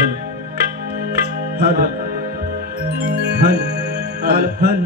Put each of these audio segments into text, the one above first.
Hello hello hello hello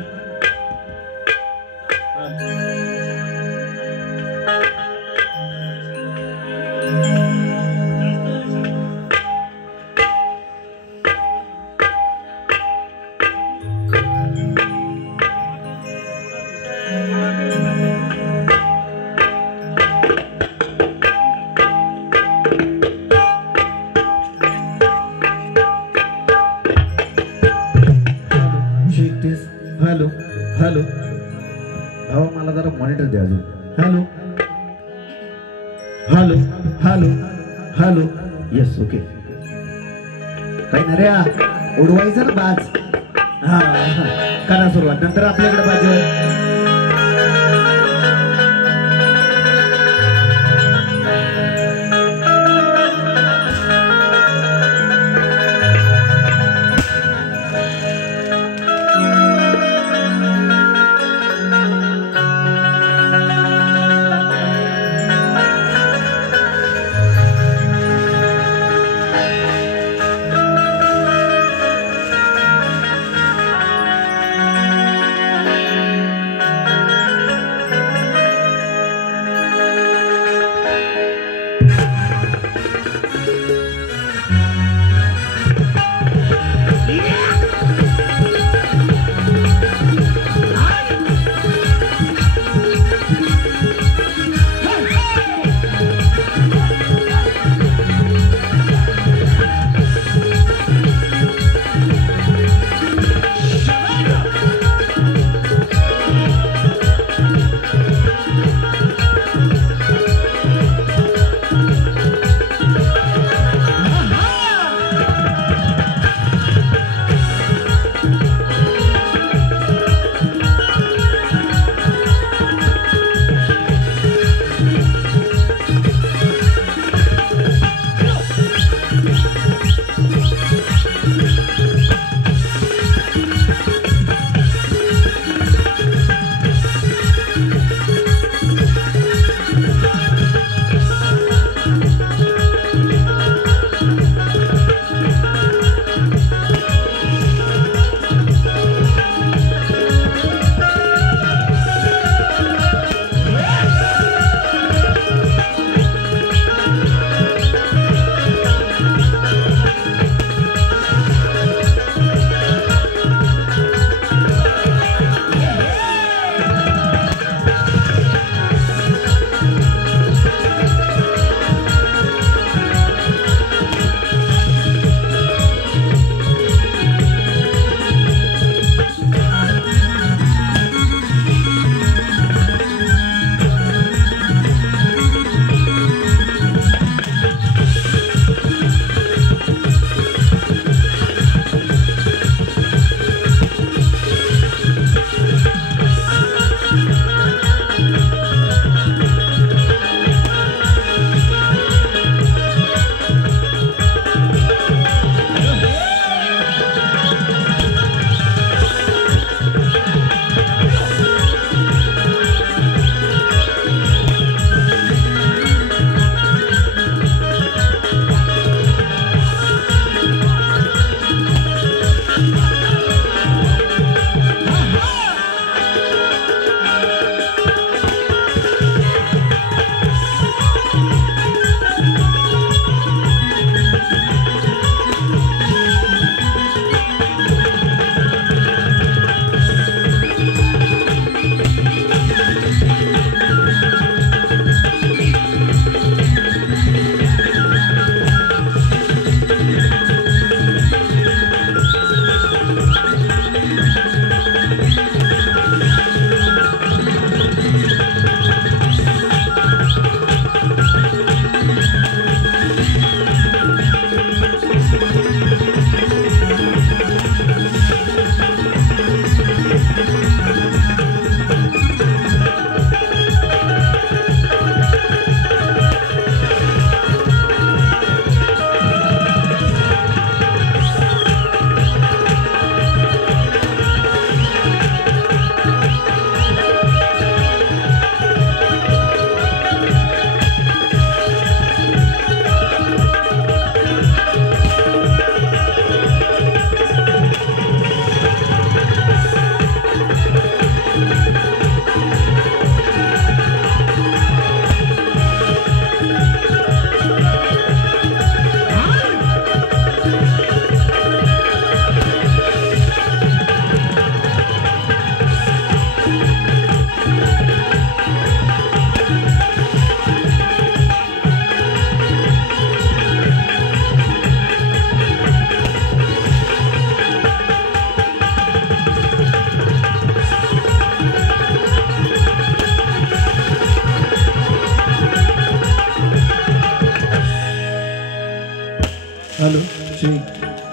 hello hello भावा मला जरा मॉनिटर द्या अजून hello hello hello hello yes okay काय ना रे उडवायचं ना बाज हा करा सुरुवात नंतर आपल्याकडे बाजू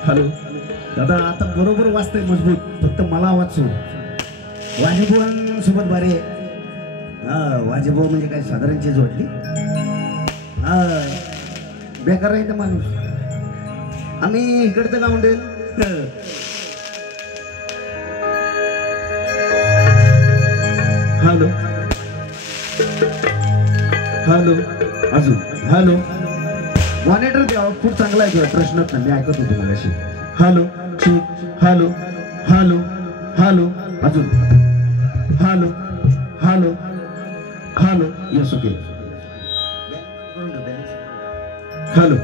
हॅलो दादा आता बरोबर वाजतंय मजबूत फक्त मला आवाज सोड वाजीबुवांसोबत बारे हा वाजीबुवा म्हणजे काय साधारण चीज वाटली हा बेकार आहे माणूस आम्ही इकडचं गावंडेल हॅलो हॅलो अजून हॅलो मॉनिटर ते आउटपुट चांगला आहे प्रश्नच नाही मी ऐकत होतो मगाशी हॅलो हॅलो हॅलो हॅलो अजून hello hello hello yes okay hello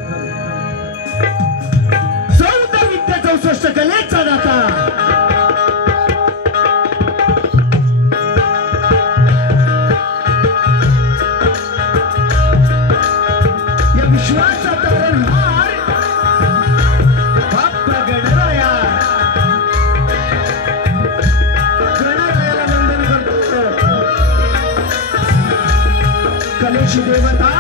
14 विद्या 64 कलेचा दाता विश्वाचा तारणहार बाप्पा गणराया गणरायाला वंदन करतो कलेची देवता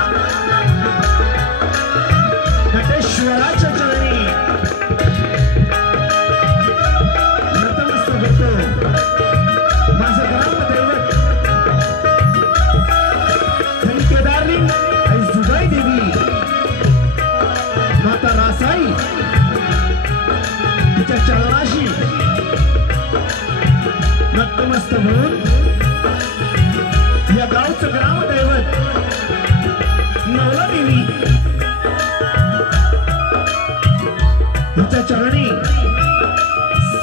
नटेश्वराच्या चरणी नतमस्तक होतो माझं ग्रामदैवत केदारनी जुगाई देवी माता रासाई तिच्या चरणाशी नतमस्तक होऊन या गावचं ग्रामदैवत नवला देवी तिच्या चरणी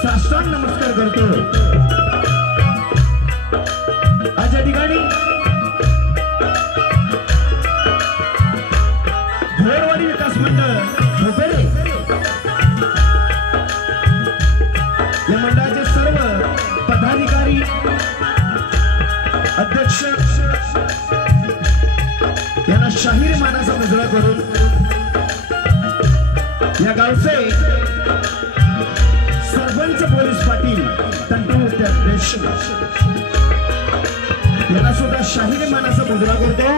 साष्टांग नमस्कार करतो आज या ठिकाणी भोरवाडी विकास मंडळ भोपेरे या मंडळाचे सर्व पदाधिकारी अध्यक्ष यांना शाहीर मानाचा मुजरा करून या गावचे सरपंच पोलीस पाटील तंटमुक्ती अध्यक्ष यांना सुद्धा शाहीर मानाचा मुजरा करतो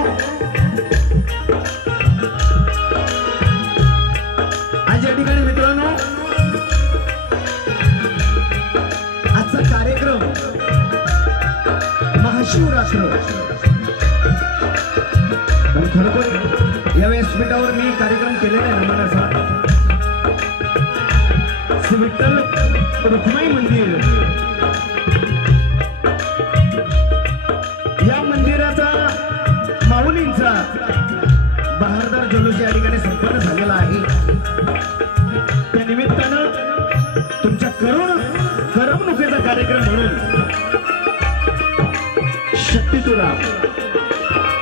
आज या ठिकाणी मित्रांनो आजचा कार्यक्रम महाशिवरात्र पण खरोखर या व्यासपीठावर मी कार्यक्रम केलेला आहे नमनाचा श्री विठ्ठल रुक्माई मंदिर या मंदिराचा माऊलींचा बहारदार जल्लोष या ठिकाणी संपन्न झालेला आहे त्या निमित्तानं तुमच्या करमणुकीचा कार्यक्रम म्हणून शक्ती तुला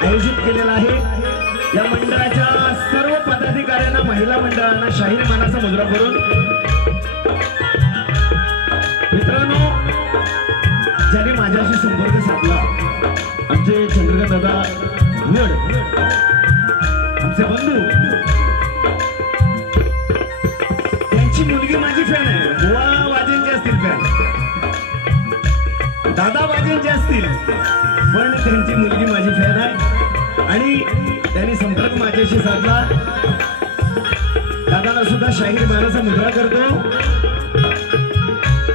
आयोजित केलेला आहे या मंडळाच्या सर्व पदाधिकाऱ्यांना महिला मंडळांना शाहीर मानाचा मुजरा करून मित्रांनो ज्याने माझ्याशी संपर्क साधला आमचे चंद्रकांत दादा वड आमचे बंधू त्यांची मुलगी माझी फॅन आहे बुवा वाजेंचे असतील फॅन दादा वाजेंचे असतील पण त्यांची मुलगी माझी फॅन आहे आणि त्यांनी संपर्क माझ्याशी साधला दादाला सुद्धा शाहीर मानाचा मुजरा करतो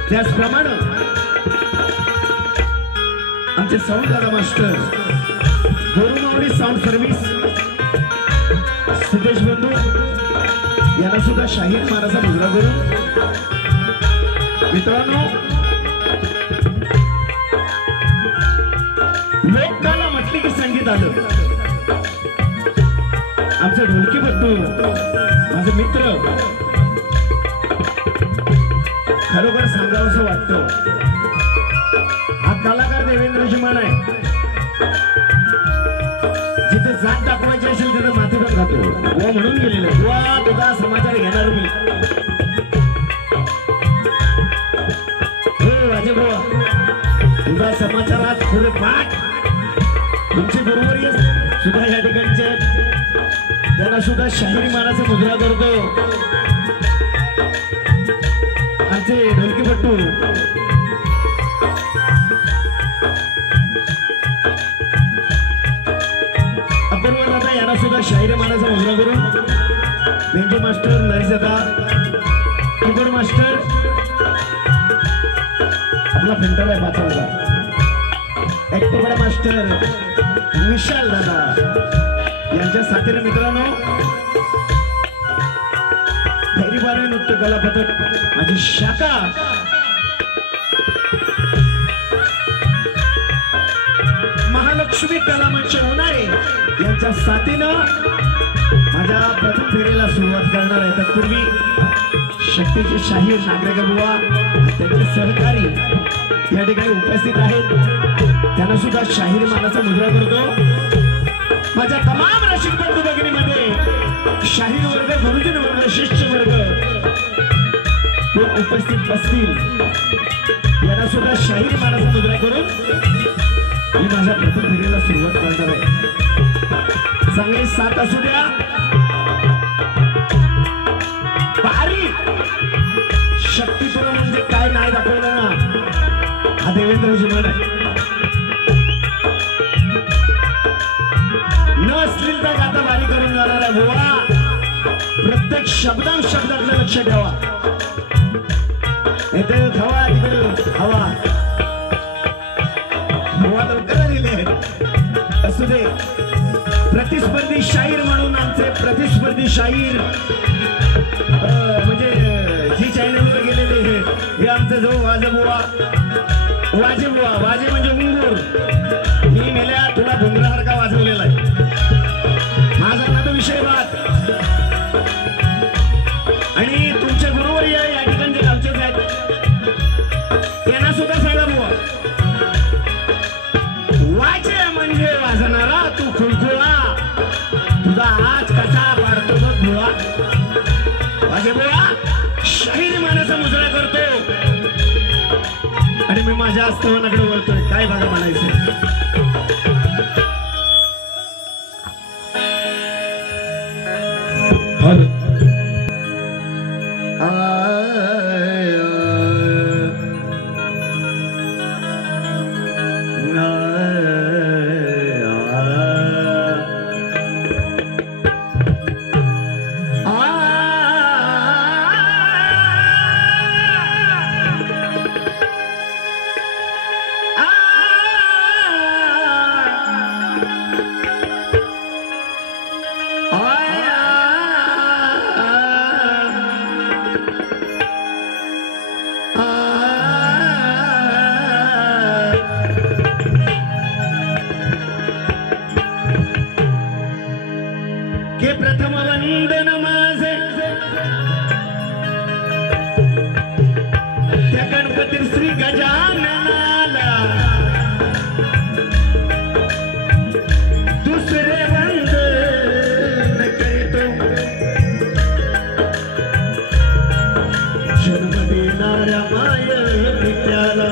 त्याचप्रमाणे आमचे साऊंड दादा मास्टर गोरुमावडी साऊंड सर्व्हिस सिद्धेश बंधू यांना सुद्धा शाहीर मानाचा मुजरा करून मित्रांनो लोककाला म्हटले की संगीत आलं आमचे ढोलकी बंधू माझे मित्र खरोखर सांगावंसं वाटतं हा कलाकार देवेंद्रजी मान आहे जिथे जात दाखवायची असेल तिथे माती पण खातो व म्हणून गेलेलं वा तुझा समाचार घेणार मी हो अजय बुवा तुझा समाचारात पुरे पाठ तुमचे गुरुवर्य सुद्धा या ठिकाणचे त्यांना सुद्धा शाहीर मानाचा मुजरा करतो आमचे ढोलकीपट्टू आपण दादा यांना सुद्धा शाहीर मानाचा मुजरा करून बेंजो मास्टर नरेश दादा आपला फिल्टर आहे 5,000. ऍक्टोबडा मास्टर विशाल दादा यांच्या साथीने मित्रांनो फेरीवारी नृत्य कला पथक माझी शाखा महालक्ष्मी कला मंच होणारे यांच्या साथीनं माझ्या प्रथम फेरीला सुरुवात करणार आहे. तत्पूर्वी शक्तीचे शाहीर नागरिक बुवा त्यांचे सहकारी या ठिकाणी उपस्थित आहेत. त्यांना सुद्धा शाहीर मानाचा मुजरा करतो. माझ्या तमाम रसिक बंधू भगिनीमध्ये शाहीर वर्ग गुरुजन वर्ग शिष्य वर्ग कोण उपस्थित असतील यांना सुद्धा शाहीर मानाचा मुजरा करून मी माझ्या प्रथम फेरीला सुरुवात करणार आहे. चांगली साथ असू द्या. बारीक शक्तीपुरं म्हणजे काय नाही दाखवलं ना हा देवेंद्रजी म्हण आहे. न अश्लीलता गाता बारी करून जाणार आहे बुवा. प्रत्येक शब्दातलं लक्ष ठेवा. इथे हवा तिकडे हवा बुवा लवकर आलेले असू दे. प्रतिस्पर्धी शाहीर म्हणून आमचे प्रतिस्पर्धी शाहीर म्हणजे जी चॅनलवर गेलेले हे आमचं जो वाजेबुवा वाजे म्हणजे मुंगूर. मी मेल्या तुला भुंगरासारखा वाजवलेला आहे. माझा ना तो विषय बात. आणि तुमचे गुरुवर या ठिकाणचे गावचेच आहेत त्यांना सुद्धा सांगा बुवा वाचे म्हणजे वाजणारा तू खुळखुळा तुझा आज कसा पाडतो बघ बुवा. वाजे बुवा शाहीर मानाचा मुजरा करतो आणि मी माझ्या आस्थानाकडे वळतोय. काय बघा म्हणायचं. के प्रथम वंदन माझे त्या गणपती श्री गजाननाला. दुसरे वंदन करीतो जन्म देणाऱ्या माय पित्याला.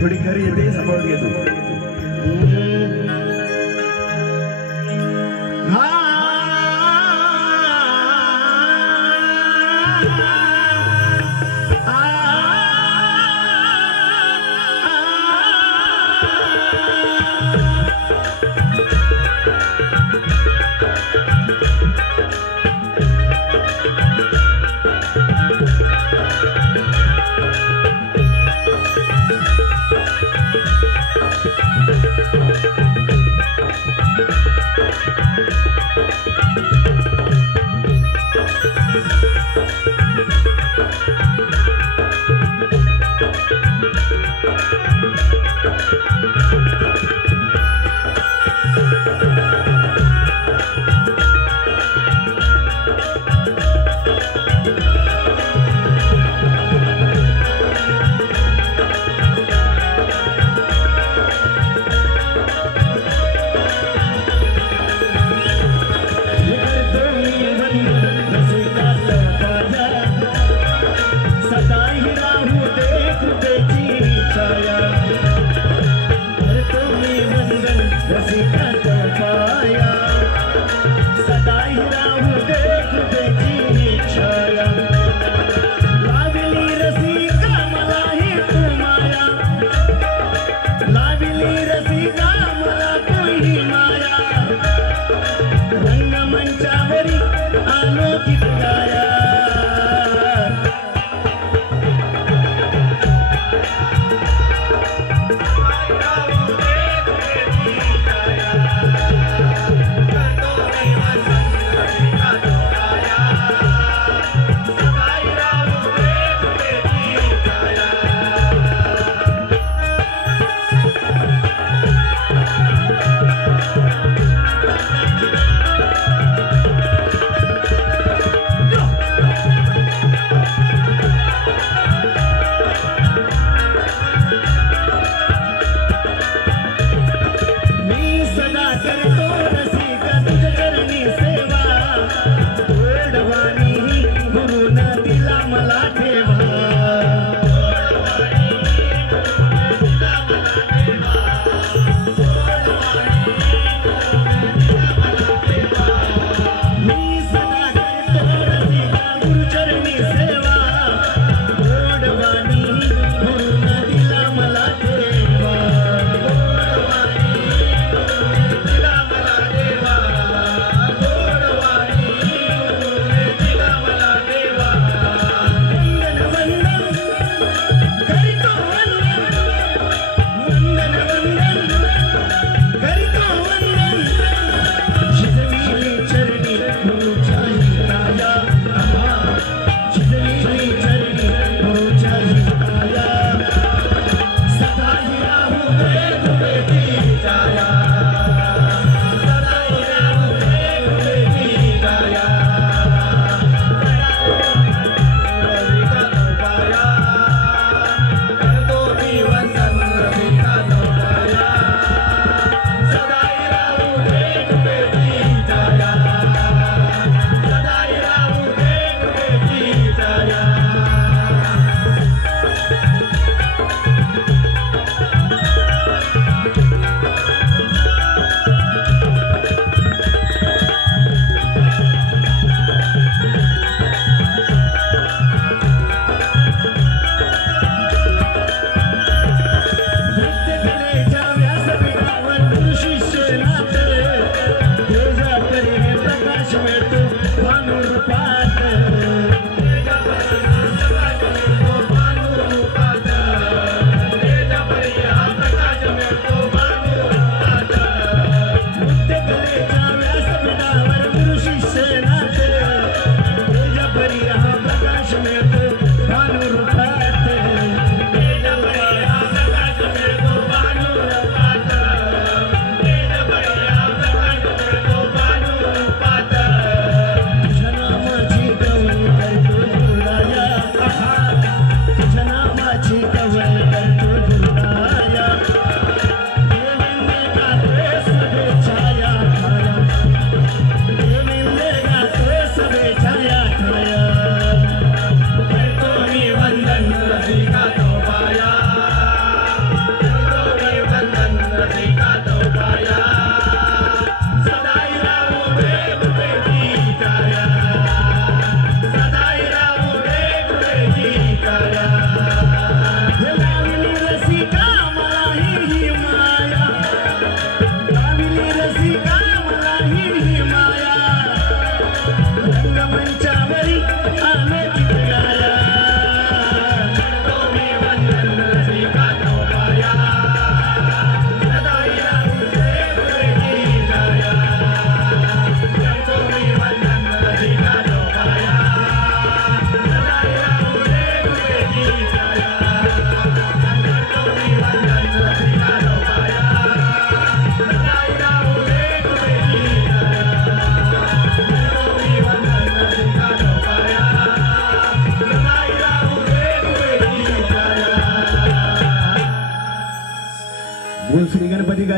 थोडी खरी येते सांभाळून घेतो. रसिका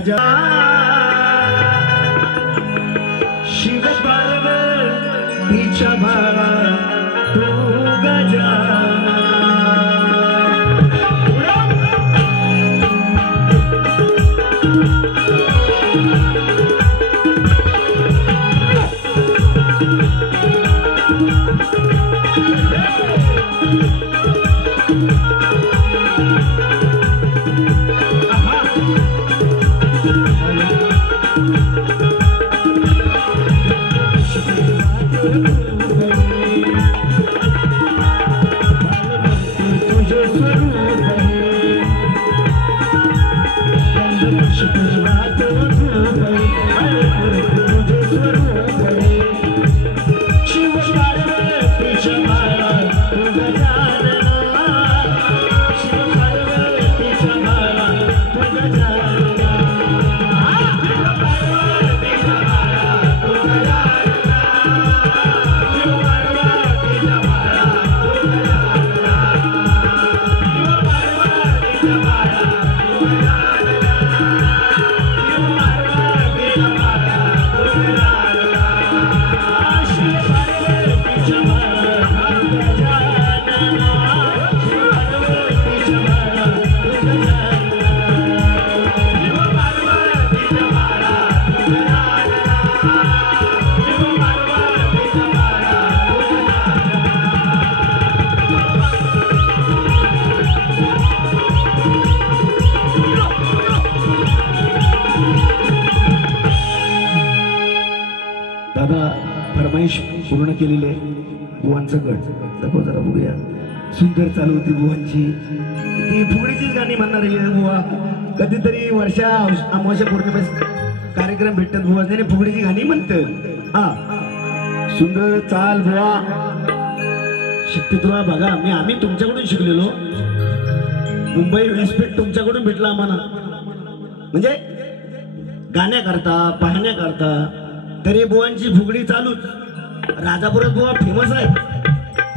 गजा शिव पार्वतीच्या बाळा तू गजा पूर्ण केलेले बुवांचं गट दाखव जरा बघूया सुंदर चालू होती बुवांची ती फुगडीचीच गाणी म्हणणार आहे बुवा कधीतरी वर्षा अमावस्या पौर्णिमेस कार्यक्रम भेटतात बुवा नाही फुगडीची गाणी म्हणतात हा सुंदर चाल बुवा शक्तित्वा बघा आम्ही तुमच्याकडून शिकलेलो मुंबई व्यासपीठ तुमच्याकडून भेटला आम्हाला म्हणजे गाण्याकरता पाहण्याकरता तरी बुवांची फुगडी चालूच राजापुरात बुवा फेमस आहे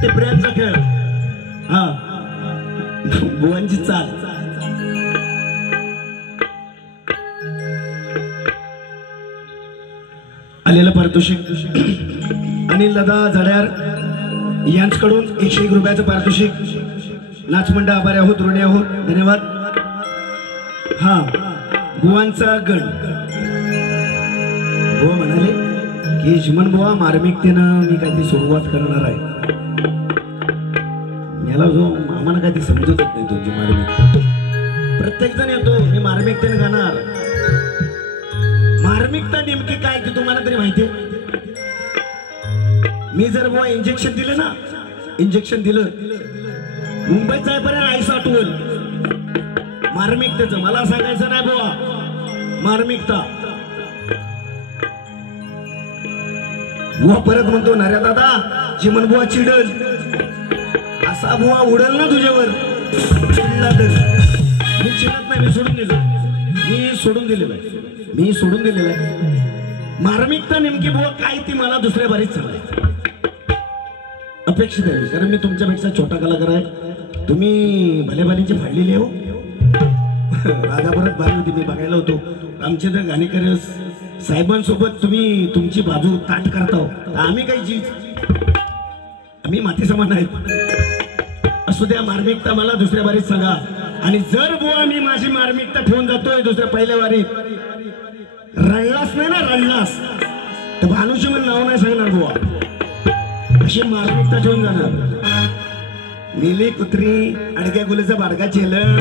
ते प्रेमचा खेळ हा बुवांची चाल आलेलं पारितोषिक अनिल दादा जड्यार यांच्याकडून 101 रुपयाचं पारितोषिक नाचमंडळ आभारी आहोत ऋणी आहोत धन्यवाद हा बुवांचा गण बुवा म्हणाले की जिमन बुवा मार्मिकतेनं मी काहीतरी सुरुवात करणार आहे याला जो आम्हाला काही समजतच नाही तुमची मार्मिकता प्रत्येक जण येतो मी मार्मिकतेनं गाणार मार्मिकता नेमकी काय ती तुम्हाला तरी माहिती मी जर बुवा इंजेक्शन दिलं ना इंजेक्शन दिलं मुंबईत जायपर्यंत आईस आठवल मार्मिकतेचं मला सांगायचं नाही बुवा मार्मिकता बुवा परत म्हणतो नाऱ्या दादा चिमन बुवा चिडल असा बुवा उडल ना तुझ्यावर चिडला तर मी चिडत नाही मी सोडून दिलेलं आहे मार्मिकता नेमकी बुवा काय ती मला दुसऱ्या बारीच सांगायचं अपेक्षित आहे कारण मी तुमच्यापेक्षा छोटा कलाकार आहे तुम्ही भलेभालीची फाडलेली हो राजाभरात बारी होती मी बघायला होतो आमचे तर गाणेकर साहेबांसोबत तुम्ही तुमची बाजू ताट करता आम्ही काही चीज आम्ही माती समान आहेत असू द्या मार्मिकता मला दुसऱ्या बारीत सांगा आणि जर बुवा मी माझी मार्मिकता ठेवून जातोय दुसऱ्या पहिल्या बारीत रडलास नाही ना रडलास तर भानुची मला नाव नाही सांगणार बुवा अशी मार्मिकता ठेवून जाणार मेली कुत्री अडक्या गुलेचा बाडका चेलं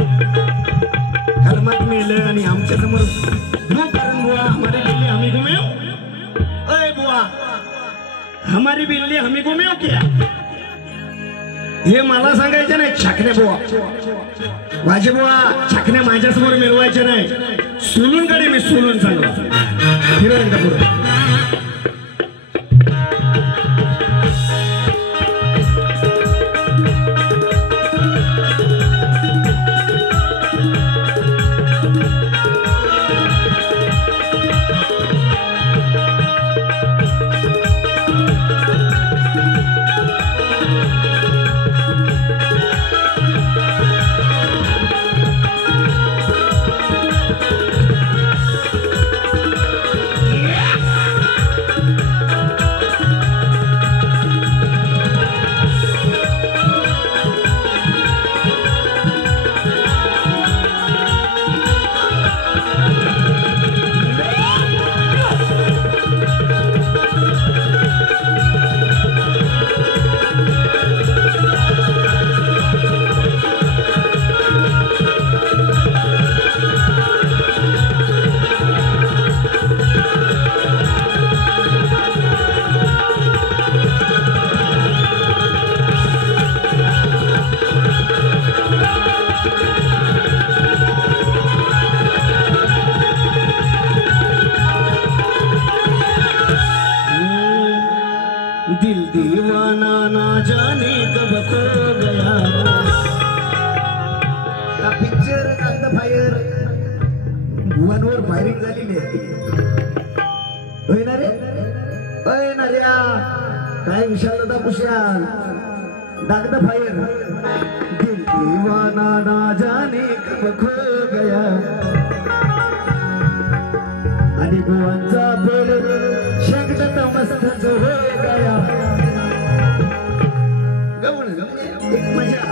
कर्मात मेलं आणि आमच्या समोर बुवा हमारी बिल्ली हमी घुमेओ अय बुआ हमारी बिल्ली हमी घुमेओ क्या हे मला सांगायचं नाही छाकणे बुवा वाजे बुवा छाकणे माझ्यासमोर मिळवायचे नाही सोलून कडे मी सोलून सांगतो फिरव एकदा पुढे दिल दीवाना ना जाने कब खो गया. पिक्चर कांदा फायर भुवनवर फायरिंग झालेली आहे. होय ना रे, होय ना रे. काय विशालता कुशाल दागदा फायर. दिल दीवाना ना जाने कब खो गया. आणि भुवनचा बोल शेकटत मस्त हो गया. एक मजा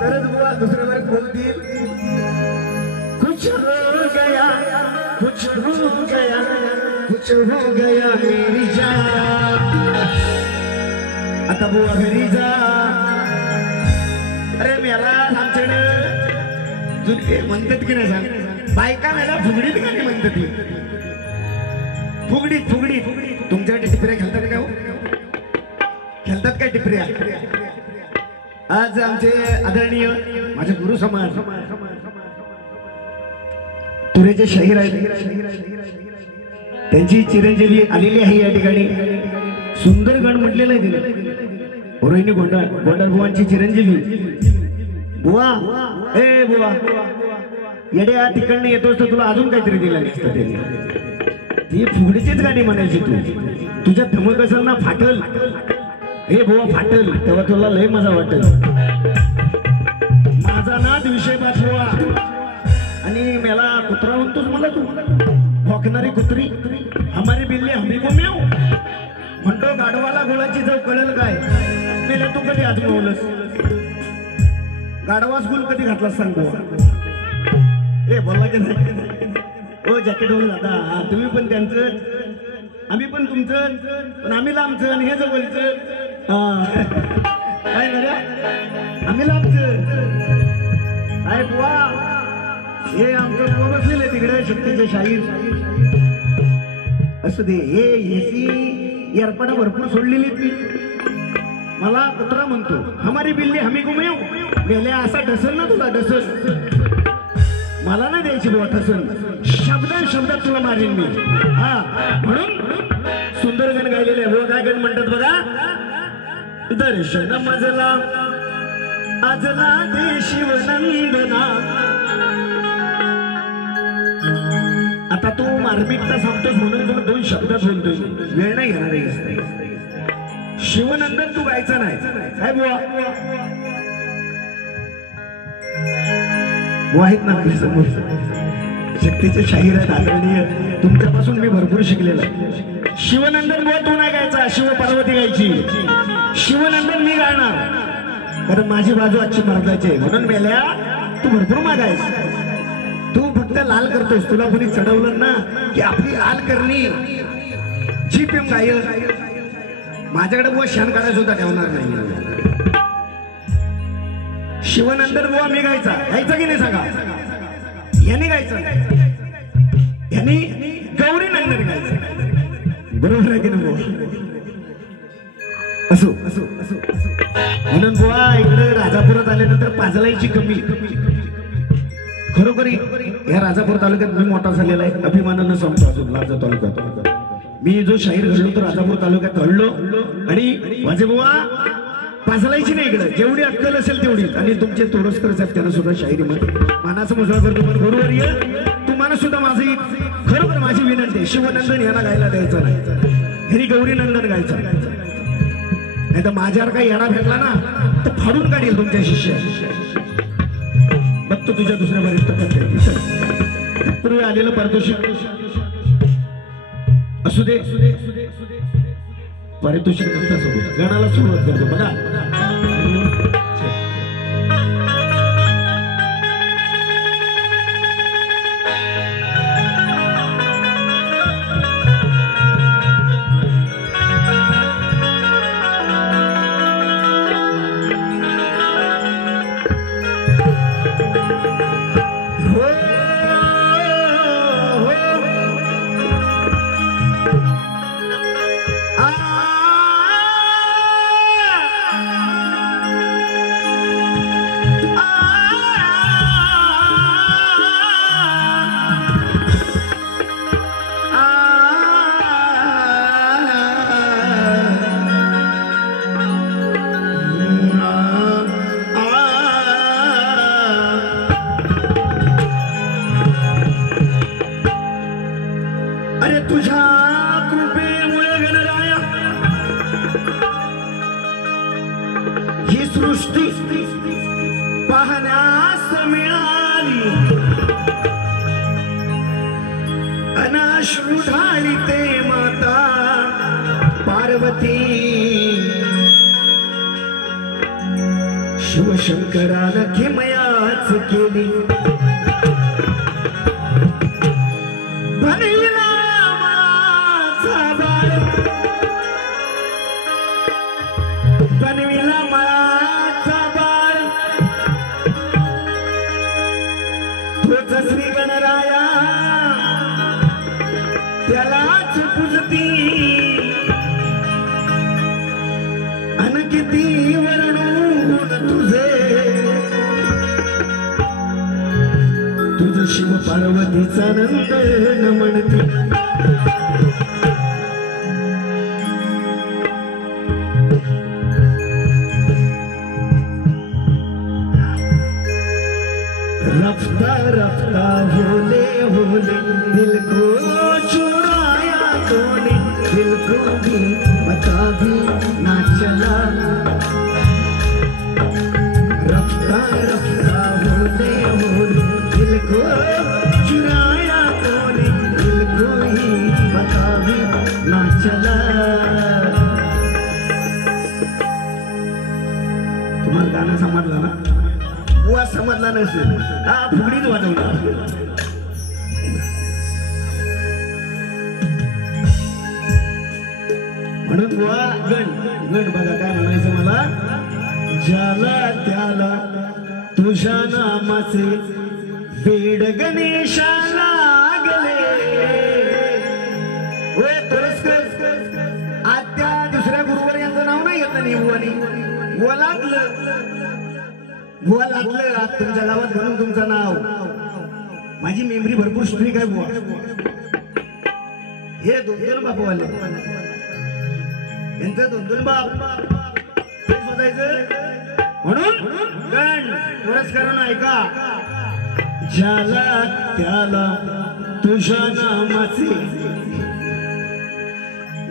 तरच बुवा दुसऱ्या बारीत बोलतील. कुछ हो गया, कुछ हो गया, कुछ हो गया मेरी जान. आता बुवा घरी जा. अरे मेला आमच्याकडे जुने म्हणतात की नाही सांग, बायका मेला फुगडीत गाणी म्हणतात. फुगडीत फुगडीत तुमच्याकडे टिपऱ्या खेळतात का? खेळतात काय टिपऱ्या? आज आमचे आदरणीय माझे गुरु समाज तुरेचे शाहीर आहेत, त्यांची चिरंजीवी आलेली आहे या ठिकाणी. सुंदर गण म्हटलेलं आहे तिने. रोहिणी गोंडल बुवांची चिरंजीवी. बुवा ए बुवा येड्या तिकडनं येतोस तर तुला अजून काहीतरी दिलं नसतं. ते ती फुगडीचीच गाणी म्हणायची. तुझ्या धमक असेल ना फाटल. हे बुवा फाटल तेव्हा तुला लय मजा वाटेल. माझा नाद विषय पाठवा आणि मला कुत्रा म्हणतोस मला तू. भोकणारी कुत्री हमारी बिल्ली हमी को म्याऊ म्हणतो. गाढवाला गुळाची चव कळेल काय? मेला तू कधी आजमावलंस? गाढवास गुल कधी घातलास सांगतो. ए बोला की नाही? हो जॅकेट वर दादा तुम्ही पण त्यांचं आम्ही पण तुमचं, पण आम्ही लांबचं आणि हे जवळचं. काय ना रे आम्ही लांबचं. काय बुवा हे आमचं बुवा बसलेले तिकडे शक्तीचे शाहीर. असू दे. हे एसी एअरपाटा भरपूर सोडलेली ती. मला कुत्रा म्हणतो. हमारी बिल्ली हमी घुमेव गेल्या असा ढसल ना तुला ढसल. मला नाही द्यायची बुवा ठसन. शब्दात तुला मारेन मी. हा म्हणून सुंदर गण गायलेले आहे. काय गण म्हणतात बघा. दर्शन मजला आजला दे शिवनंदना. आता तू मार्मिकता सांगतोस म्हणून तुला 2 शब्दात बोलतोय. वेळ नाही घेणार आहे. शिवनंदन तू गायचा नाही काय बुवा? बुवा आहेत ना आपल्या समोर शक्तीचे शाहीर आहेत आदरणीय. तुमच्यापासून मी भरपूर शिकलेला आहे. शिवनंदन बुवा तू नाही गायचा, शिव पार्वती गायची. शिवनंदन मी गाणार कारण माझी बाजू आजची मर्दाची आहे. म्हणून मेल्या तू भरपूर मागायस. तू फक्त लाल करतोस. तुला कोणी चढवलं ना की आपली लाल करणी जी प्रेम गाय. माझ्याकडे बुवा शान काढायचं होता ठेवणार नाही. शिवनंदन बुवा मी गायचा की नाही सांगा? यांनी गायचं, यांनी गौरी नंदन गायचं. बरोबर आहे की नाही बुवा? असो असो असो असो. म्हणून बुवा इकडे राजापुरात आल्यानंतर पाजलायची कमी. खरोखरी या राजापूर तालुक्यात मी मोठा झालेला आहे. अभिमानानं सांगतो. अजून राजा तालुक्यात मी जो शाहीर घडलो तो राजापूर तालुक्यात घडलो. आणि माझे बुवा पाजलायची नाही इकडे. जेवढी अक्कल असेल तेवढी. आणि तुमचे तोडसकर साहेब त्यांना सुद्धा शाहिरीमध्ये मानाचा मुजरा करतो. पण बरोबर ये तुम्हाला सुद्धा माझी खरोखर माझी विनंती. शिवनंदन यांना गायला द्यायचं नाही. ह्यांनी गौरी नंदन गायचं. नाही तर माझ्यावर काही येडा भेटला ना तर फाडून काढेल तुमच्या शिष्य. बघतो तुझ्या दुसऱ्या बरेच पूर्वी आलेलं पारितोषिक असू दे. पारितोषिक नंतर गणाला सुरुवात करतो बघा. पार्वती शिवशंकरानं किमयाच केली बनविला माझा बाळ बनविला माझा बाळ तोच श्री गणराया त्यालाच पूजती अन किती वर्णून तुझे तुझ शिव पार्वतीचा नंदन म्हणते रफ्ता रफ्ता होले होले दिल को चुराया तूने दिल को भी पता भी ना चला रफ्ता रफ्ता होले होले दिल को चुराया तूने दिल को ही पता भी ना चला तुम्हाला गाणं समजलं ना बुवा समजला नसेल हा फुगडीच वाजवला म्हणून बुवा गण गण बघा काय म्हणायचं मला ज्याला त्याला तुझ्या नामाचे वेड गणेशा लागले ओय तुळसकर आत्या दुसऱ्या गुरुवर यांचं नाव नाही घेतलं नाही बुवानी बुवालातलं आज तुमच्या गावात घरून तुमचं नाव माझी मेमरी भरपूर स्ट्रिक आहे बुवा हे दोन बाप वाले यांचं दोन बाप शोधायचं म्हणून गण पुरस्कारानं ऐका ज्याला त्याला तुझ्या नामाचे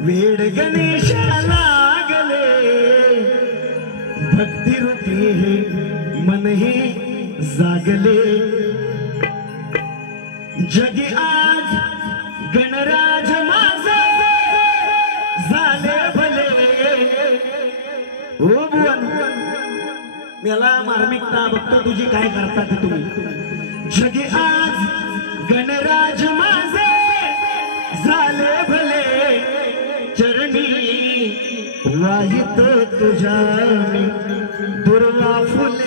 वेड गणेशा लागले भक्ती रूपी हे मन हे जागले जगे आज गणराज माझे झाले भले ओ बुवन मेला मार्मिकता बघतो तुझी काय करतात तुम्ही जगे आज गणराज माझे झाले भले चरणी वाहित तुझ्या दुर्वा फुले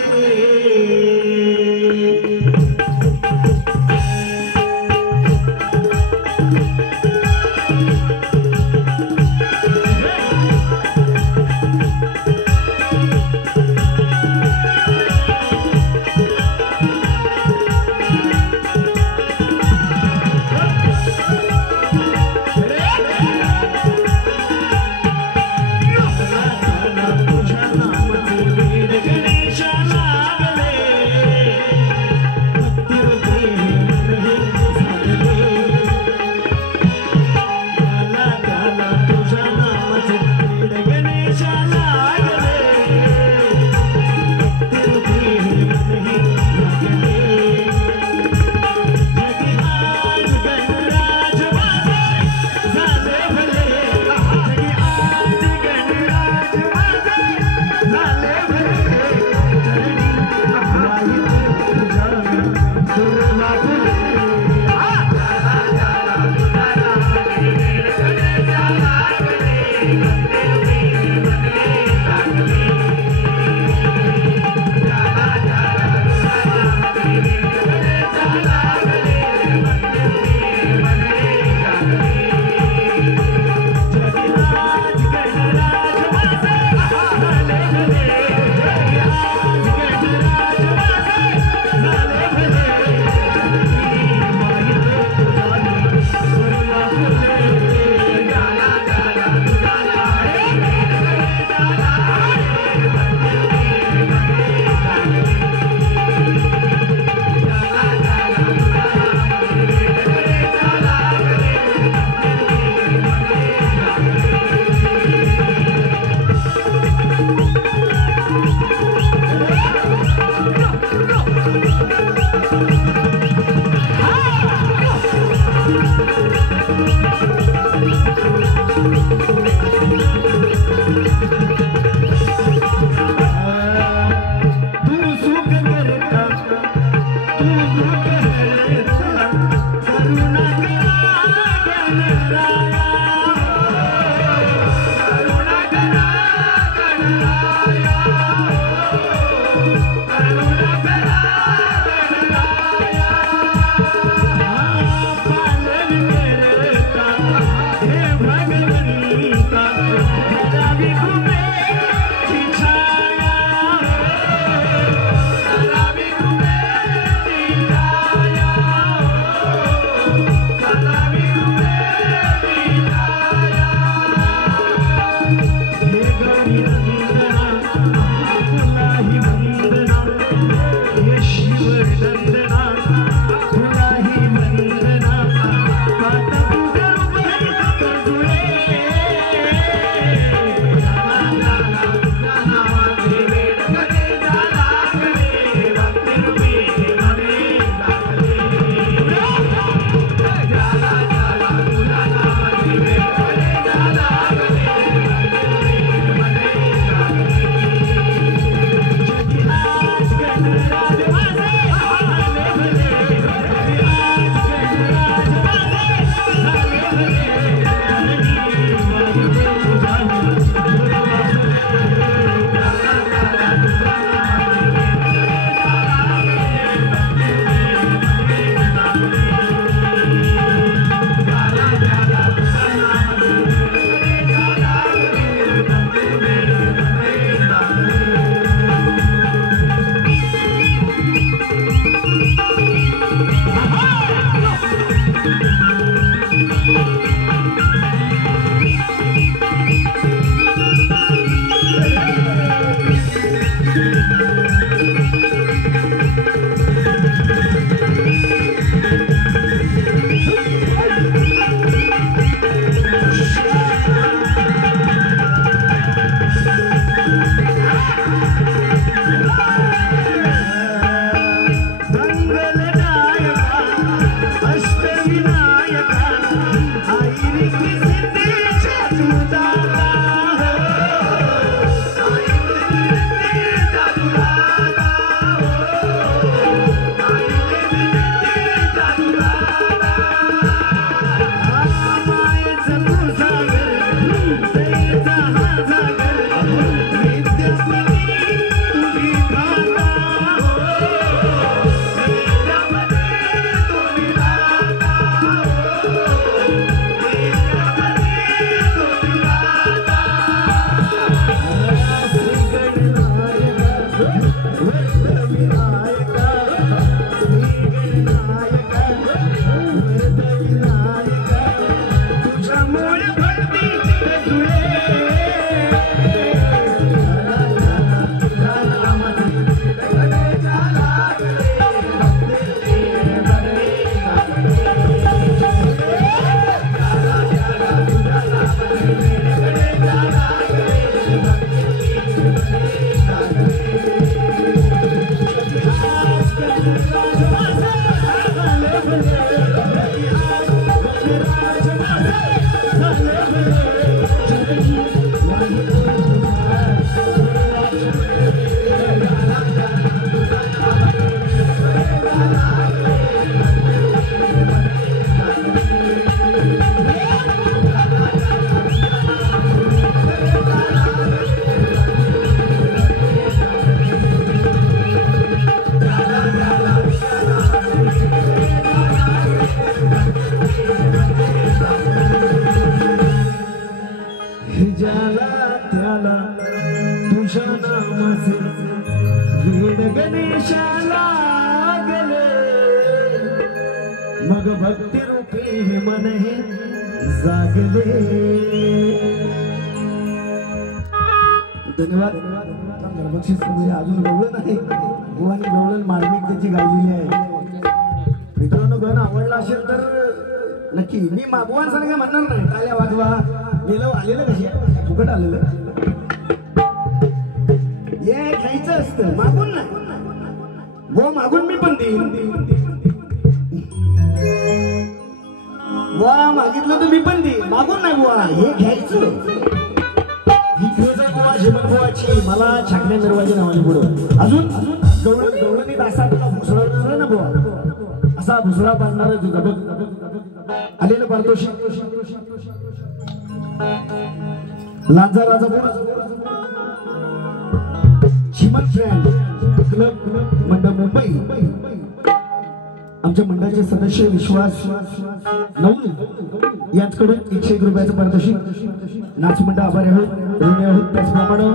मग भक्ती रूपी हे मन हे जागले. धन्यवाद. बक्षीस म्हणजे अजून गवळण आहे. बुवानी गवळण मार्मिक त्याची गायलेली आहे. मित्रांनो गण आवडला असेल तर नक्की. मी बुवांसारखं म्हणणार नाही टाळ्या वाजवा. गेलं आलेलं कशी फुकट आलेलं हे घ्यायचं असतं मागून नाही. वो मागून मी पण देईन. बुवा मागितलं तर मी पण देईन. मागून नाही बुवा हे घ्यायचं. ही क्रेज आहे बुवा झिमन बुवाची. मला छाकण्या दरवाजे नावाने पुढं अजून गवळणीत असा भुसळा ना बुवा. असा भुसळा पाडणारा तुझा बघ आलेलं पारितोषिक लांजा राजापूर झिमन फ्रेंड क्लब मंडळ मुंबई. आमच्या मंडळाचे सदस्य विश्वास नवले यांच्याकडून 101 रुपयाचं पारितोषिक. नाच मंडळ आभारी आहोत ऋणी आहोत. त्याचप्रमाणे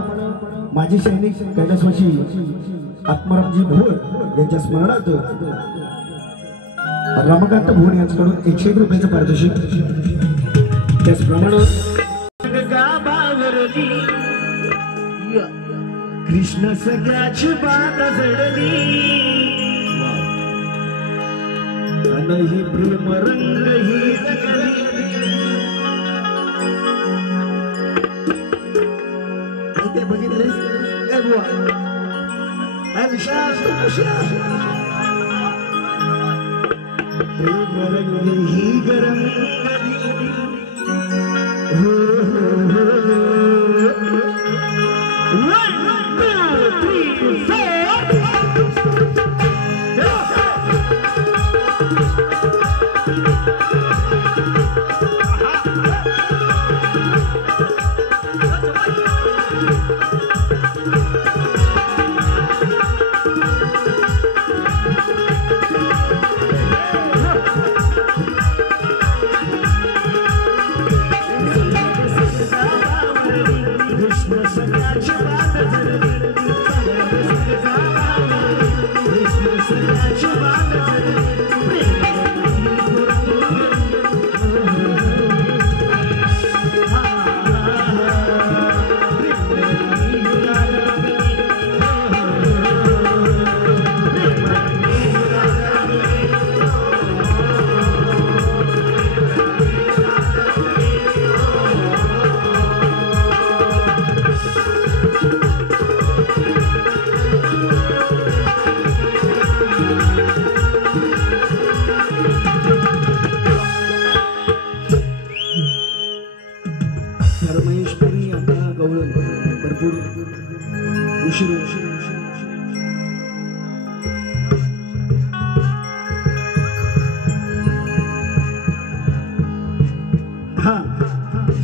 माजी सैनिक कैलासवासी आत्मारामजी भोर यांच्या स्मरणार्थ रमाकांत भोर यांच्याकडून 101 रुपयाचं पारितोषिक. त्याचप्रमाणे कृष्ण सगळ्याची बात जडली ही प्रेम रंग ही ते बघितले प्रेम रंग ही गरंगली.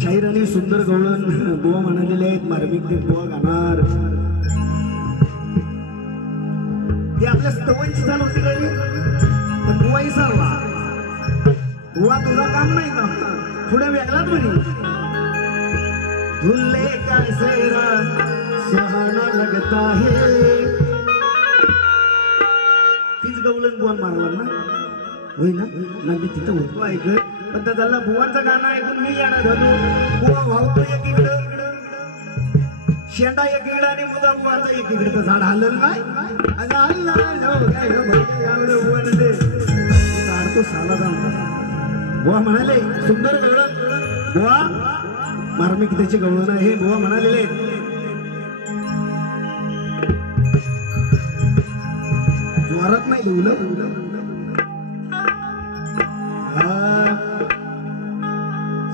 शाहीर आणि सुंदर गवळण बुवा म्हणालेले आहेत. मार्मिक ते बुवा गाणार ते आपल्या स्तवांची चालू होती काही पण बुवाही सारला. बुवा तुझा काम नाही का पुढे वेगळाच म्हणे. धुल्ले का सेरा सुहाना लगता है. तीच गवळण बुवा मारला ना होय ना. मी तिथं होतो ऐकत पण त्याला बुवांचं गाणं ऐकून मी येणार झालो. बुवा वाहतो एकीकडं शेंडा एकीकडं आणि मुदा बुवांचा एकीकडं. झाड हलल नाही काढतो साला जाऊन. बुवा म्हणाले सुंदर गवळण बुवा मार्मिक त्याची गवळण आहे. बुवा म्हणालेले जोरात नाही लिहिलं.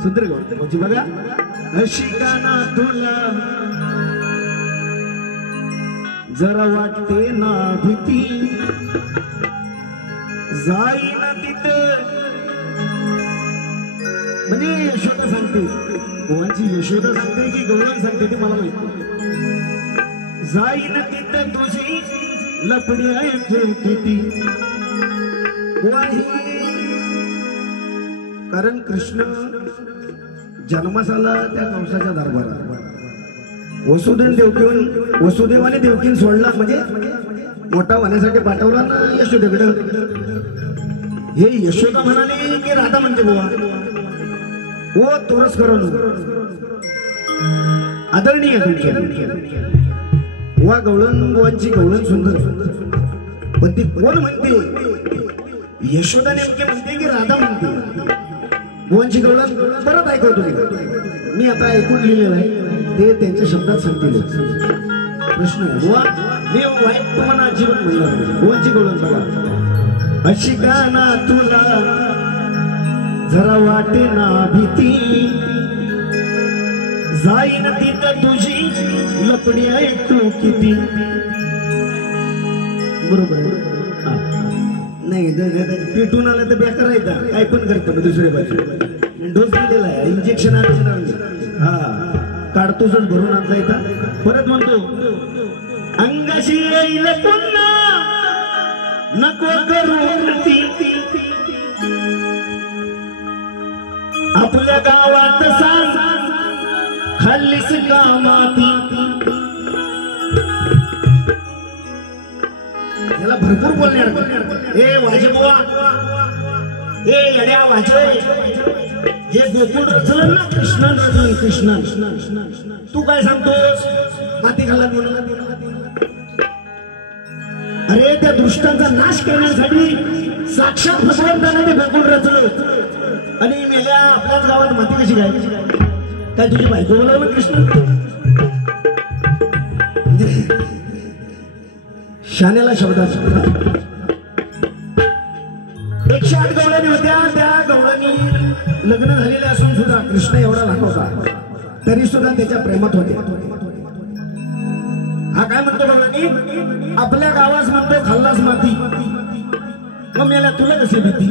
सुंदर गवळणी बघा. अशी गाना तुला जरा वाटते ना भीती, जाईन तिथं. म्हणजे यशोदा सांगते, गोवांची यशोदा सांगते की गवळण सांगते ते मला माहिती. जाईन तिथं तुझी लपडी आहे किती. कारण कृष्ण जन्मास आला त्या कंसाच्या दरबारात. वसुदेवाने देवकीन सोडला, म्हणजे मोठा होण्यासाठी पाठवला ना यशोदेकडे. हे यशोदा म्हणाले की राधा म्हणते बुवा ओ तोरस करो आदरणीय तुमच्या वा गवळण बुवांची गवळण सुंदर. पण ती कोण म्हणते? यशोदा नेमके म्हणते की राधा म्हणते? बुवांची गवळण परत ऐकवतो मी, आता ऐकून लिहिलेलं आहे ते त्यांच्या शब्दात सांगतील. प्रश्न बुवा मी वाईट तुम्हाला अजिबात म्हणणार. बुवांची गवळण बघा. अशी गाना तुला जरा वाटे ना भीती, जाईन तिथं तुझी लपडी ऐकू किती. बरोबर नाही, पेटून आलं तर बेकार आहे का? काय पण करतो दुसऱ्या बाजू डोस दिलेला आहे, इंजेक्शन हा काढतोच भरून आणला येतात. परत म्हणतो अंगाशी येईल पुन्हा नको करू ती, आपल्या गावात सांग खाल्लीस का माती. याला भरपूर बोलणार. हे वाजे बुवा, हे येड्या वाजे, हे गोकुळ रचलं ना कृष्णा रचलं. कृष्णा तू काय सांगतोस माती खाल्ला म्हणून? अरे त्या दृष्टांचा नाश करण्यासाठी साक्षात भगवंताने ते गोकुळ रचलं. आणि मेल्या आपल्याच गावात माती कशी काय? काय तुझी बायको बोलावलं कृष्ण? शाण्याला शब्दात 108 गवळणी होत्या. त्या गवळणी लग्न झालेले असून सुद्धा कृष्ण एवढा लहान होता तरी सुद्धा त्याच्या प्रेमात होते. हा काय म्हणतो गवळणी? आपल्या गावास म्हणतो खाल्लास माती, मग मेल्या तुला कशी भीती?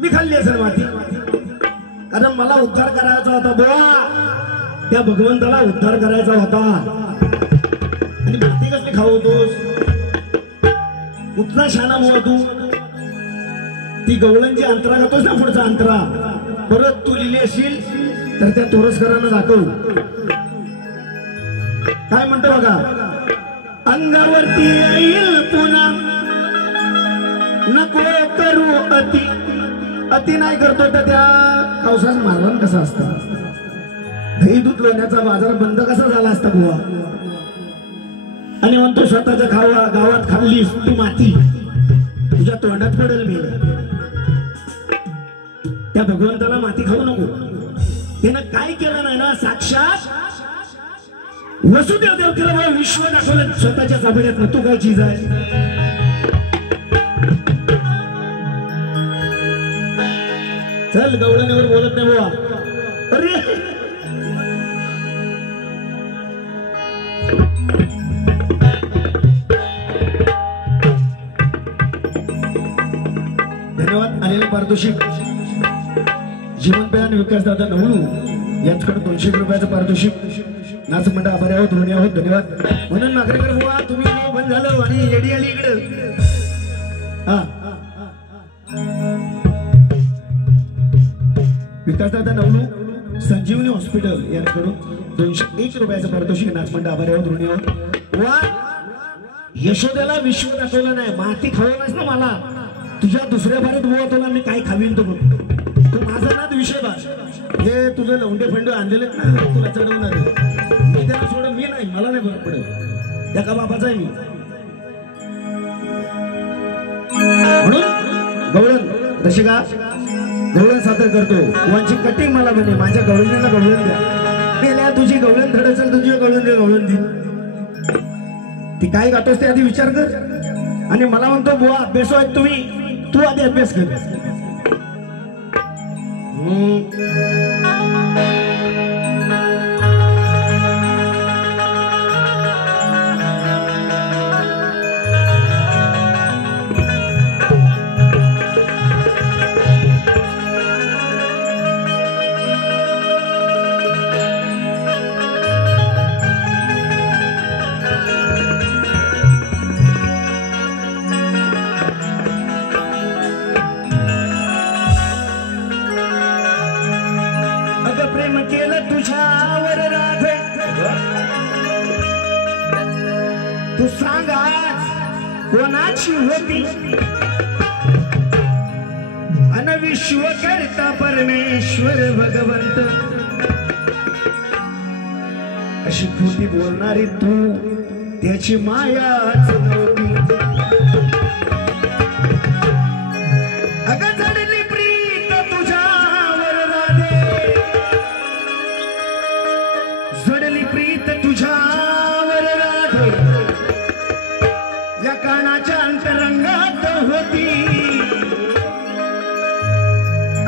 मी खाल्ली असेल माती, कारण मला उद्धार करायचा होता बुवा. त्या भगवंताला उद्धार करायचा होता. आणि माती कसली खावतोस? कुठला शाना बुवा तू? ती गवळणची अंतरा खातोस ना, पुढचा अंतरा. परत तू लिहिली असेल तर त्या तोरसकरांना दाखव. काय म्हणतो बघा. अंगावरती येईल पुन्हा नको करू अति. अति नाही करतो तर त्या पावसाच मारवण कसा असता? दही दूध लोण्याचा बाजार बंद कसा झाला असता बुवा? आणि म्हणतो स्वतःच्या गावात खाल्लीस तू माती, तुझ्या तोंडात पडेल मी. त्या भगवंताला माती खाऊ नको. त्यानं काय केलं नाही ना, साक्षात वसुदेव देवकीला विश्व दाखवलं स्वतःच्या चाबड्यात. तू काय चीज आहे? चल गवळणीवर बोलत नाही बुवा. अरे धन्यवाद. आलेले पारितोषिक जीवनपयान विकासदादा नवळू यांच्याकडे 200 रुपयाचं पारितोषिक. नाच मंडळ आभारी आहोत, ऋणी आहोत. धन्यवाद. म्हणून नागरिकर बुवा तुम्ही बंद झालं आणि येडी आली इकडे. हा विकासदादा नवलू संजीवनी हॉस्पिटल यांच्याकडून 201 रुपयाचं पारितोषिक. नाचमंडळ आभारी आहोत, ऋणी आहोत. वा यशोदेला विश्व दाखवलं नाही, माती खावलास ना मला. तुझ्या दुसऱ्या बारीत बुवा तुला मी काय खावीन तो बघ. तू माझा नाद विषय बास. हे तुझं लवंडे फंड आणलेले ना तुला चढवणार. मी त्याला सोडून मी नाही, मला नाही बरं पडेल. त्या का बापाचा आहे मी. म्हणून गवळण रसिका गवळण सादर करतो. कुवांची कटिंग मला म्हणे माझ्या गवळणीला गवळण द्या. मेल्या तुझी गवळण धड असेल तुझी गवळण दे, गवळण दे. ती काय गातोस ते आधी विचार कर. आणि मला म्हणतो बुवा अभ्यास आहेत तुम्ही, तू आधी अभ्यास कर. प्रेम केलं तुझ्यावर राधे तू सांग आज कोणाची होती अन विश्व करता परमेश्वर भगवंत अशी खोटी बोलणारी तू त्याची मायाच नव्हती अगं जडली प्रीत तुझ्यावर राधे जडली प्रीत तुझ्यावर राधे या कानाच्या अंतरंगात होती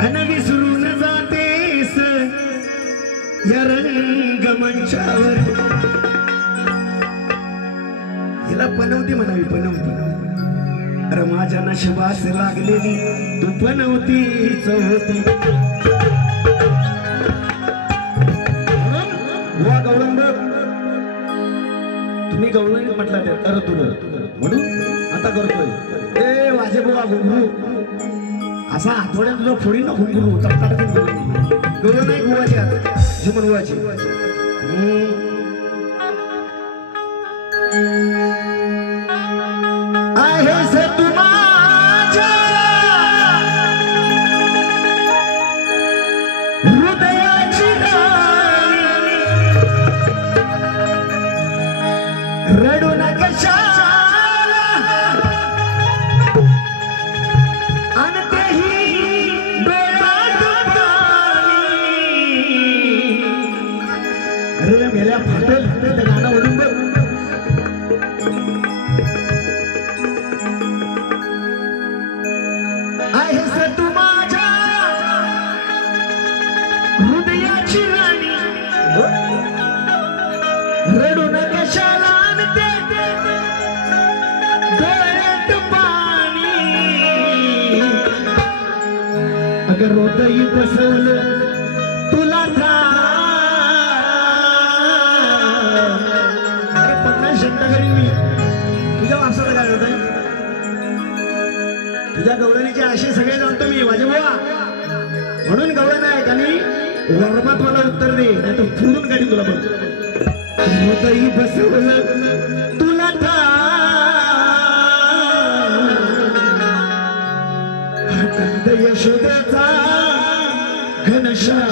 अन विसरून जातेस या रंगमंचावर हिला पनवती म्हणावी पनवती अरे माझ्या नशिबास लागलेली तू पनवतीच होती वा गौरंग तुम्ही गौरंग म्हटला ते तर तुला म्हणून आता करतोय ए वाजे बुवा घुंगरू असा आठवड्यात तुला फोडी ना घुंगरू तपताटातून गौरव नाही गुवाची आता झुमन गुवाची आहेस तू माझ्या हृदयाची राणी रडू नका कशाला आणि तेही डोळ्यात पाणी अरे मेल्या फाटेल ते गाणं म्हणून बघ आहेस तू माझ्या हृदयाची राणी रडू नका कशाला डोळ्यात पाणी अगर हृदय बसवलं तुला अरे 50 घरी मी तुझ्या वापसाला काय होत तुझ्या गवळणीचे असे सगळे जाणतो मी माझे बुवा म्हणून गवळण आहे आणि वर्मात मला उत्तर दे नाही तर फुडून काढी तुला बघ हृदय बसवलं तुला यशोदेचा घनश्याम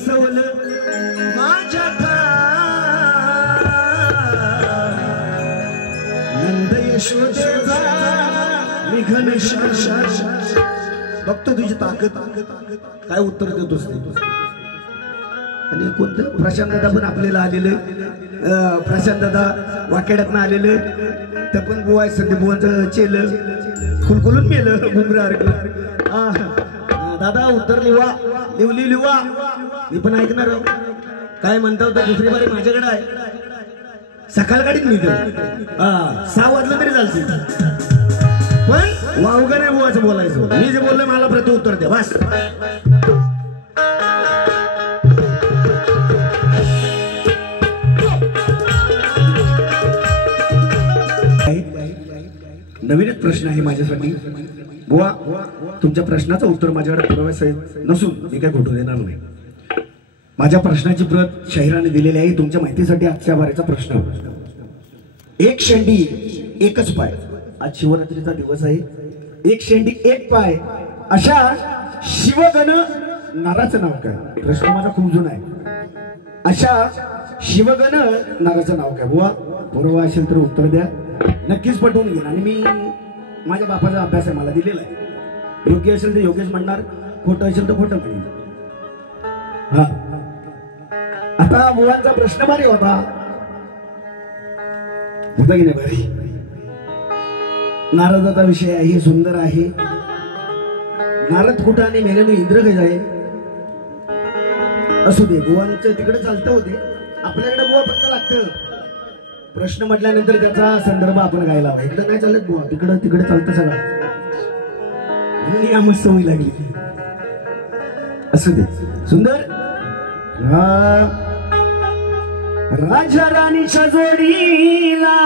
बसवलं माझ्या नंद यशोदेचा मी घनश्याम बघतो तुझी ताकद काय उत्तर देतोस आणि कोणतं प्रशांत दादा पण आपल्याला आलेले प्रशांत दादा वाकेड्यातनं आलेले ते पण बुवा संदीप बुवाचं चेलं खुलखुलून मेलं दादा उत्तर लिवा मी पण ऐकणार काय म्हणता होतं दुसरी बारी माझ्याकडे आहे सकाळ गाडीत मी 6 वाजलं तरी चालते पण वावगा नाही बुवाचं बोलायचं मी जे बोललोय मला प्रत्युत्तर द्या बस नवीनच प्रश्न आहे माझ्यासाठी बुवा तुमच्या प्रश्नाचं उत्तर माझ्याकडे पुराव्यासहित नसून मी काय खोटं देणार नाही माझ्या प्रश्नाची प्रत शाहिराने दिलेली आहे तुमच्या माहितीसाठी आजच्या वारीचा प्रश्न एक शेंडी एकच पाय आज शिवरात्रीचा दिवस आहे एक शेंडी एक पाय अशा शिवगण नाराचं नाव काय प्रश्न माझा खूप जुना आहे अशा शिवगण नाराचं नाव काय बुवा बरोबर असेल तर उत्तर द्या नक्कीच पटवून घेईन आणि मी माझ्या बापाचा अभ्यास आहे मला दिलेला आहे योग्य असेल तर योग्यच म्हणणार खोटं असेल तर खोटं म्हणेन हा आता बुवांचा प्रश्न भारी होता की नाही भारी नारदाचा विषय आहे सुंदर आहे नारद कुठं आणि मेल्याने इंद्र काय जाईल असू दे बुवांचं तिकडे चालतं होते आपल्याकडे बुवा फक्त लागतं प्रश्न म्हटल्यानंतर त्याचा संदर्भ आपण गायला हवा इकडे काय चालत बुवा तिकडे चालतं सगळं मस्त सवय लागली असू दे सुंदर राजा राणीच्या जोडीला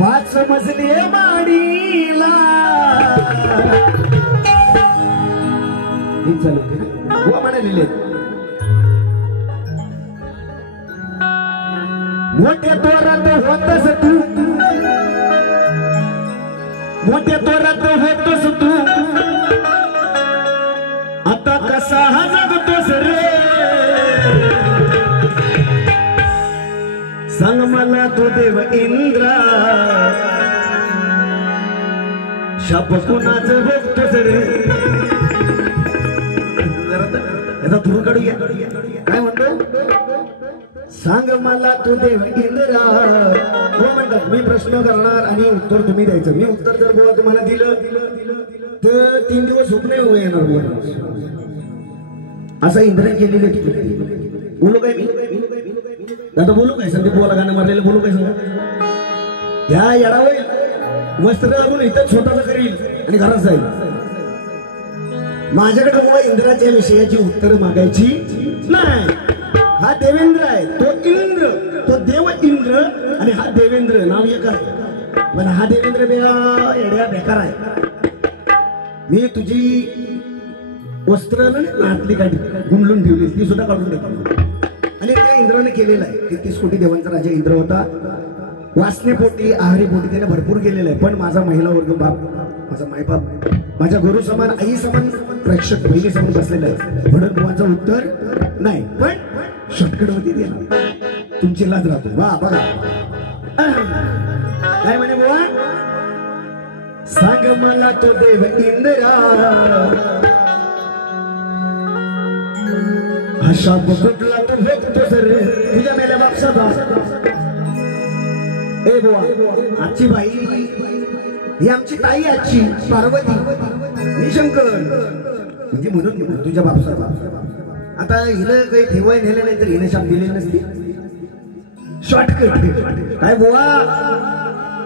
5 मजली माडीला हे चालू होते ना बुवा म्हणालेले मोठ्या तोरात होतस तू मोठ्या तोरात होतस तू आता कसा जगतोस रे सांग मला तो देव इंद्रा शाप कुणाचं बघतोस रे याचा थोडं काढूया काय म्हणतो सांग मला तू देव इंद्रा हो म्हणतात मी प्रश्न करणार आणि उत्तर तुम्ही द्यायचं मी उत्तर जर बुवा तुम्हाला दिलं तर 3 दिवस झोप नाही उभे येणार बुवा असं इंद्राने केलेले बोलू काय मी दादा बोलू काय संदीप बुवाला गाणं मारलेलं बोलू काय सांगा ह्या येडावं वस्त्र लागून इथं स्वतःच करील आणि घरात जाईल माझ्याकडे बुवा इंद्राच्या विषयाची उत्तर मागायची नाही हा देवेंद्र आहे तो इंद्र तो देव इंद्र आणि हा देवेंद्र नाव एक आहे पण हा देवेंद्र एड्या बेकार आहे मी तुझी वस्त्र नातली काढली गुंडलून ठेवली ती सुद्धा काढून देतो आणि त्या इंद्राने केलेलं आहे 33 कोटी देवांचा राजा इंद्र होता वासनेपोटी आहारी पोटी त्याने भरपूर केलेलं आहे पण माझा महिला वर्ग बाप माझा मायबाप माझ्या गुरु समान आई समान प्रेक्षक बहिणी समान बसलेला आहे म्हणून बुवाचं उत्तर नाही पण शॉर्टकट मध्ये दे तुमची लाज राहतो वा बघा काय म्हणे बुवा सांग मला तो देव इंद्रा हा शाप कुठला तो भेटतो सर तुझ्या मेल्या बापसाचा ए बुवा आजची बाई ही आमची ताई आजची पार्वती मी शंकर म्हणजे म्हणून तुझ्या बापसाचा आता हिला काही ठेवाय नेलं नाही तर हिने शाप दिले नसते शॉर्टकट काय बुवा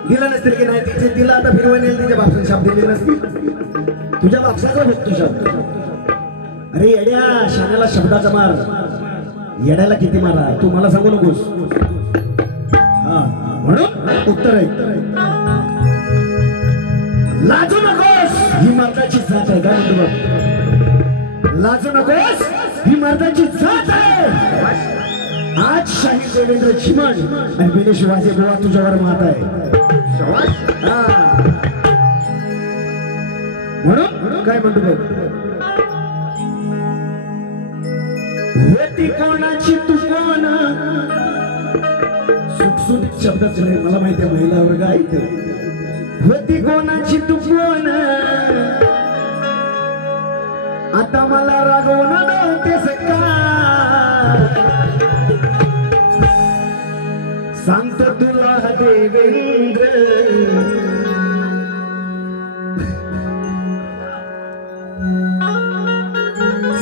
दिला नसतील की नाही तिचे तिला आता फिरवाय नेलं तिच्या बापसाने शाप दिले नसतील तुझ्या बापसाचा भेटतो शब्द अरे येड्या शाण्याला शब्दाचा मार येड्याला किती मारा तू मला सांगू नकोस हा म्हणून उत्तर आहे लाजू नकोस ही मर्दाची जात आहे काय म्हणतो लाजू नकोस ही मर्दाची जात आहे आज शाही देवेंद्र चिमण आणि बेले शिवाजी बुवा तुझ्यावर मात आहे म्हणून काय म्हणतो होती कोणाची तू कोण सुटसुटीत शब्दाच नाही मला माहिती आहे महिला वर्ग ऐकते होती कोणाची तू कोण आता मला रागवून नव्हतेस का सांगत तुला देवेंद्र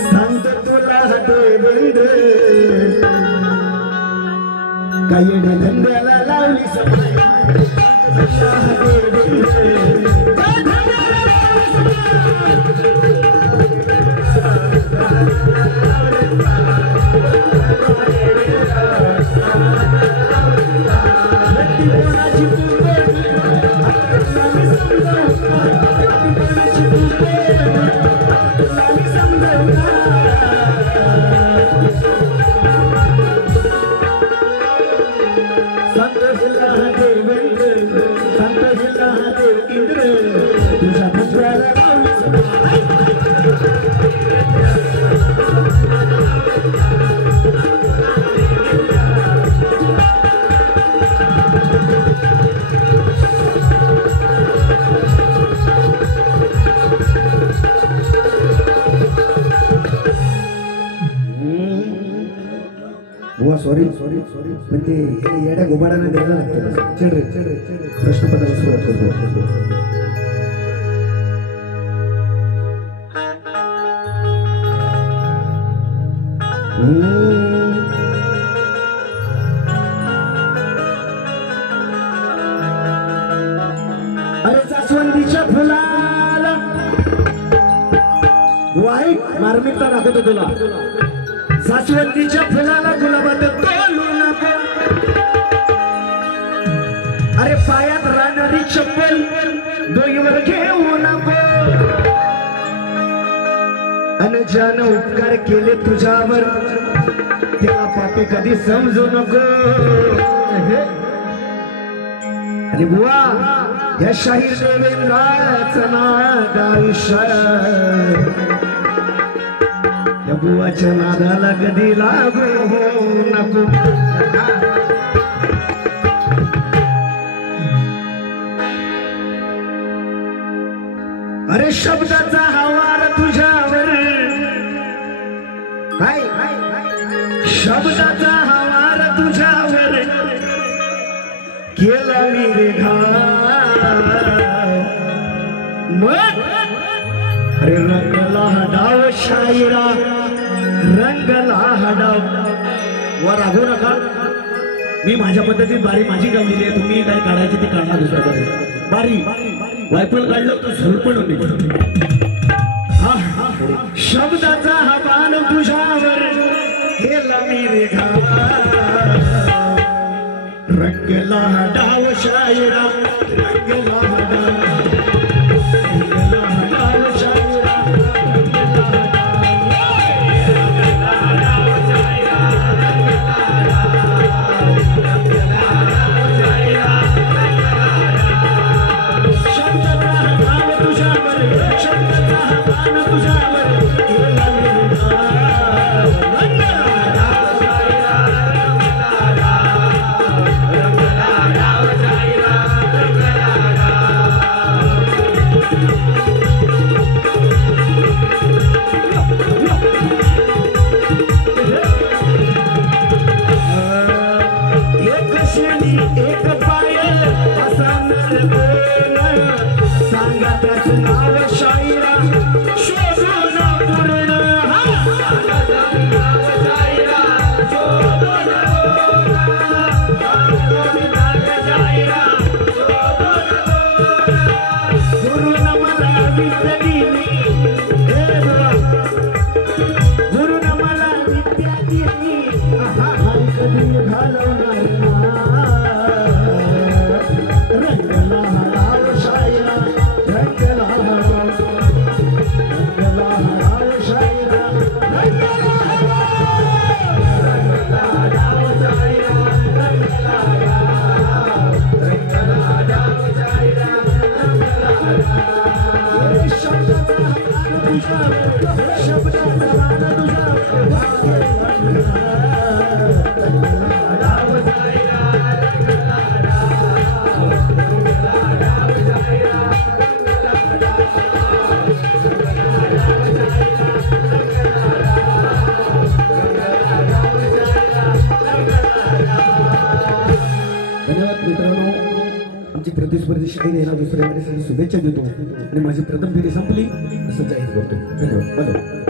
सांगत तुला देवेंद्र काही धंद्याला लावली सबाई सॉरी सॉरी सॉरी पण ते येड्या गोबाडाने द्यायला लागतं चल रे प्रश्नपत्राला सुरुवात करतो अरे जास्वंदीच्या फुलाला वाईट मार्मिकता दाखवतो तुला जास्वंदीच्या फुलाला गुलाबात तोलू नको अरे पायात राहणारी चप्पल डोईवर घेऊ नको अन ज्यानं उपकार केले तुझ्यावर त्याला पापी कधी समजू नको आणि बुवा या शाहीर देवेंद्राचं नाद आयुष्य बुवाच्या नादाला कधी लागू नको अरे शब्दाचा हवार तुझ्यावर काय शब्दाचा हवार तुझ्यावर केला मी रे मग अरे रंगला डाव शायरा रंगला हडाव वर राहू नका मी माझ्या पद्धतीत बारी माझी गावलेली आहे तुम्ही काय काढायची ती काढणार दुसऱ्या बारी वायपल काढलं तर सुरपण होते शब्दाचा हा बाण तुझ्यावर केला मी रे रंगला हडाव शायरा रंगला हडाव शब्दाचा आमची प्रतिस्पर्धी शाहीर यांना दुसऱ्या शुभेच्छा देतो आणि माझी प्रथम फेरी संपली असं जाहीर करतो. धन्यवाद.